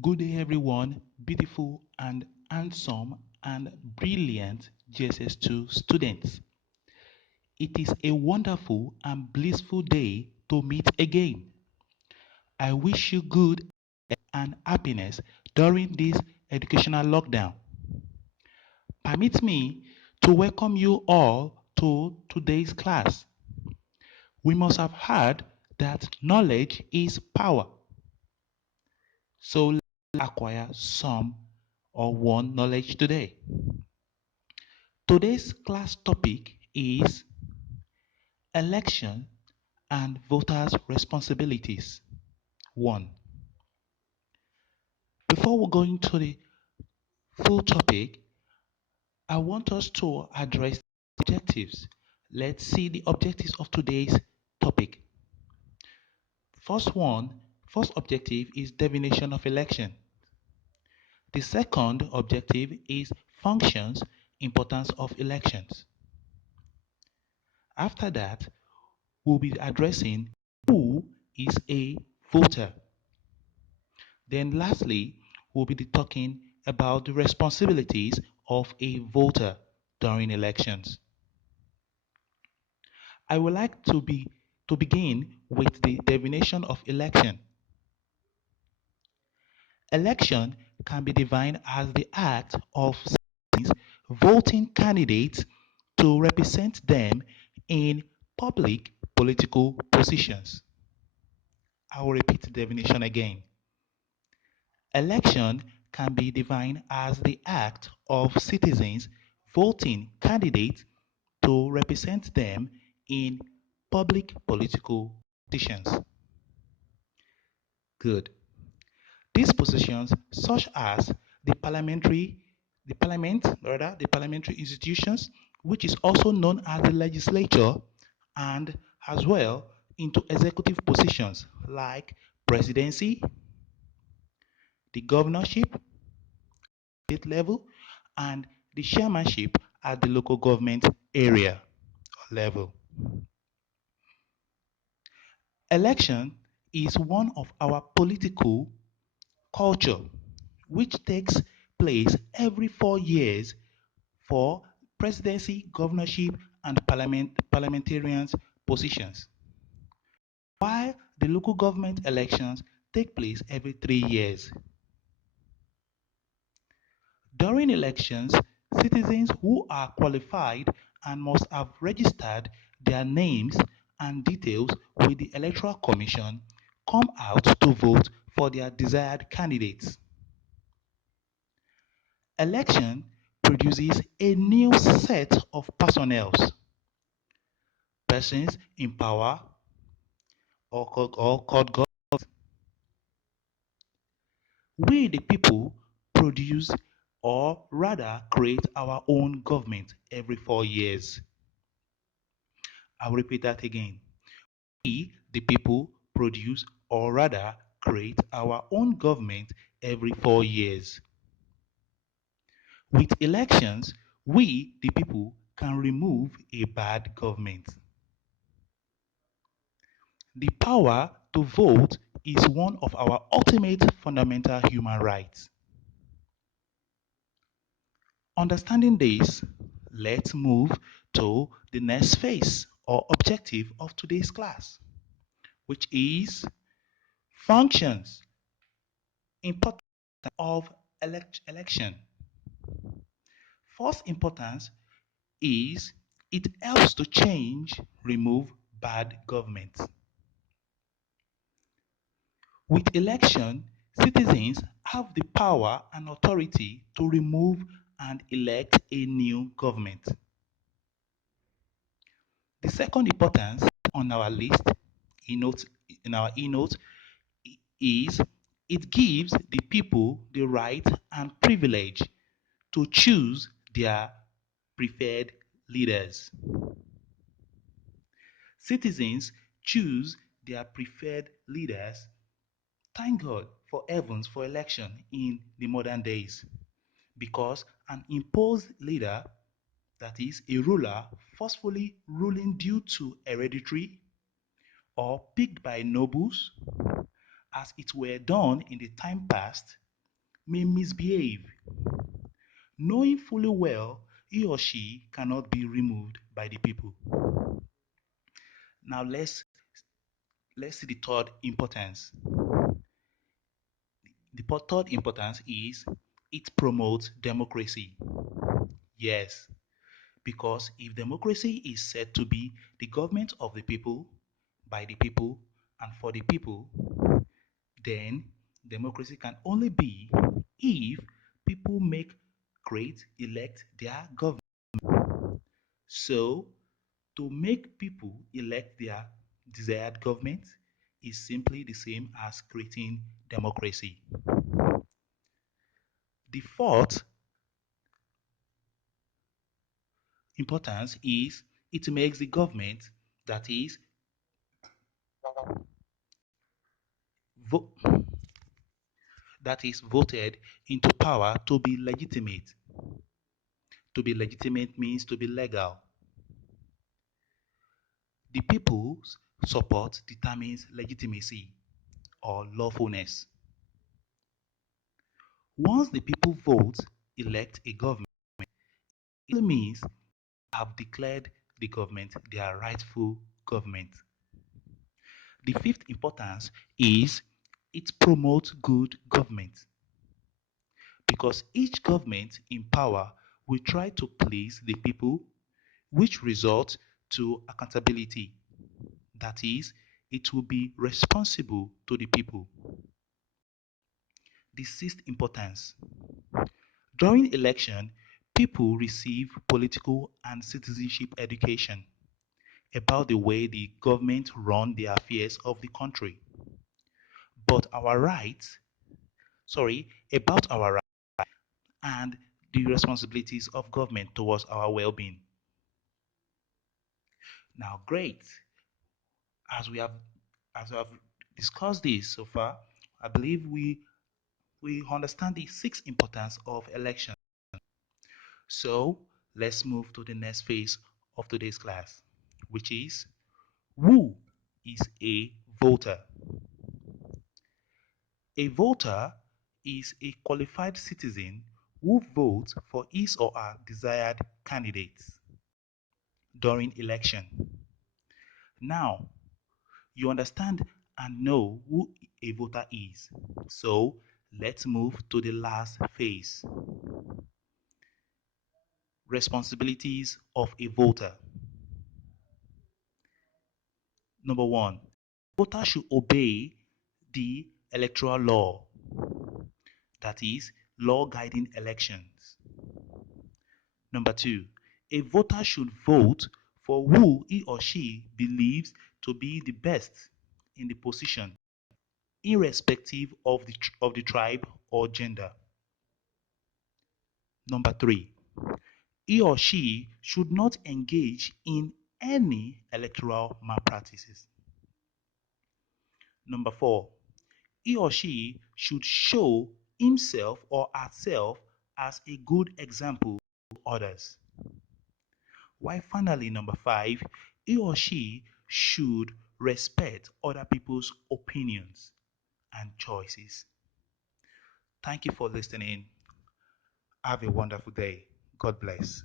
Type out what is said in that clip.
Good day, everyone, beautiful and handsome and brilliant JSS2 students. It is a wonderful and blissful day to meet again. I wish you good and happiness during this educational lockdown. Permit me to welcome you all to today's class. We must have heard that knowledge is power. So let's acquire some or one knowledge today. Today's class topic is election and voters' responsibilities. 1. Before we go into the full topic, I want us to address objectives. Let's see the objectives of today's topic. First objective is definition of election. The second objective is functions, importance of elections. After that, we'll be addressing who is a voter. Then lastly, we'll be talking about the responsibilities of a voter during elections. I would like to begin with the definition of election. Election can be defined as the act of citizens voting candidates to represent them in public political positions. I will repeat the definition again. Election can be defined as the act of citizens voting candidates to represent them in public political positions. Good. These positions, such as the parliamentary institutions, which is also known as the legislature, and as well into executive positions like presidency, the governorship, state level, and the chairmanship at the local government area or level. Election is one of our political culture which takes place every 4 years for presidency, governorship, and parliamentarians positions, while the local government elections take place every 3 years. During elections, citizens who are qualified and must have registered their names and details with the Electoral Commission come out to vote for their desired candidates. Election produces a new set of personnels, persons in power or called government. We, the people, produce or rather create our own government every 4 years. I'll repeat that again. We, the people, produce or rather create our own government every 4 years. With elections, we, the people, can remove a bad government. The power to vote is one of our ultimate fundamental human rights. Understanding this, let's move to the next phase or objective of today's class, which is functions, importance of election. First importance is it helps to remove bad government. With election, citizens have the power and authority to remove and elect a new government. The second importance on our list, in our e-note, is it gives the people the right and privilege to choose their preferred leaders. Citizens choose their preferred leaders. Thank God for heavens for election in the modern days, because an imposed leader, that is a ruler forcefully ruling due to hereditary or picked by nobles, as it were done in the time past, may misbehave, knowing fully well he or she cannot be removed by the people. Now let's see the third importance. The third importance is it promotes democracy. Yes, because if democracy is said to be the government of the people, by the people, and for the people, then democracy can only be if people make great elect their government. So, to make people elect their desired government is simply the same as creating democracy. The fourth importance is it makes the government that is vo- that is voted into power to be legitimate. To be legitimate means to be legal. The people's support determines legitimacy or lawfulness. Once the people vote, elect a government, it means have declared the government their rightful government. The fifth importance is it promotes good government because each government in power will try to please the people, which results to accountability. That is, it will be responsible to the people. The sixth importance. During election, people receive political and citizenship education about the way the government run the affairs of the country. But our rights, about our rights and the responsibilities of government towards our well-being. Now, great. As we have as we have discussed this so far, I believe we understand the sixth importance of election. So let's move to the next phase of today's class, which is who is a voter? A voter is a qualified citizen who votes for his or her desired candidates during election. Now, you understand and know who a voter is. So, let's move to the last phase. Responsibilities of a voter. Number one, voter should obey the electoral law, that is, law guiding elections. Number two, a voter should vote for who he or she believes to be the best in the position, irrespective of the tribe or gender. Number three, he or she should not engage in any electoral malpractices. Number four, he or she should show himself or herself as a good example to others. While finally, number five, he or she should respect other people's opinions and choices. Thank you for listening. Have a wonderful day. God bless.